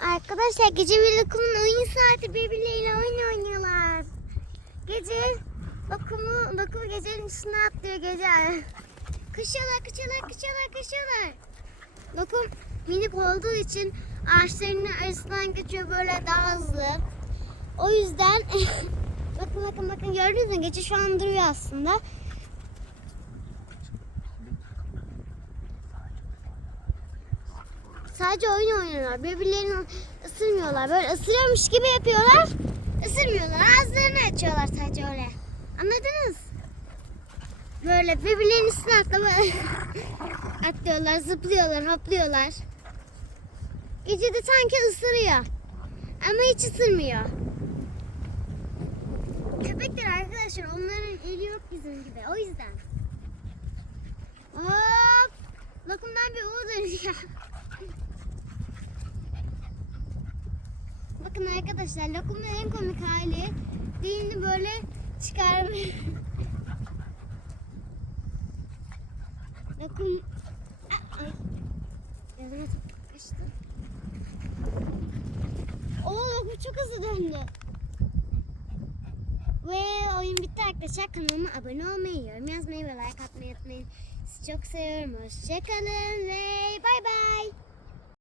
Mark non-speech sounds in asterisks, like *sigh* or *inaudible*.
Arkadaşlar gece bir lokumun oyun saati birbirleriyle oyun oynuyorlar. Gece lokumu, lokumu gecenin üstüne atlıyor gece. Kışıyorlar, kışıyorlar, kışıyorlar, kışıyorlar. Lokum minik olduğu için ağaçların arasından geçiyor böyle daha hızlı. O yüzden *laughs* bakın bakın bakın gördünüz mü? Gece şu an duruyor aslında. Sadece oyun oynuyorlar. Birbirlerini ısırmıyorlar. Böyle ısırıyormuş gibi yapıyorlar. Isırmıyorlar. Ağızlarını açıyorlar sadece öyle. Anladınız? Böyle birbirlerinin üstüne atlama *laughs* atlıyorlar, zıplıyorlar, hoplıyorlar. Gece de sanki ısırıyor. Ama hiç ısırmıyor. Köpekler arkadaşlar onların eli yok bizim gibi. O yüzden. Hop! Lokumdan bir U dönüyor. Bakın arkadaşlar lokumun en komik hali dilini böyle çıkarmıyor. Lokum... Gözüme kaçtı. Oo lokum çok hızlı döndü. Ve oyun bitti arkadaşlar. Kanalıma abone olmayı, yorum yazmayı ve like atmayı unutmayın. Sizi çok seviyorum. Hoşçakalın ve bay bay.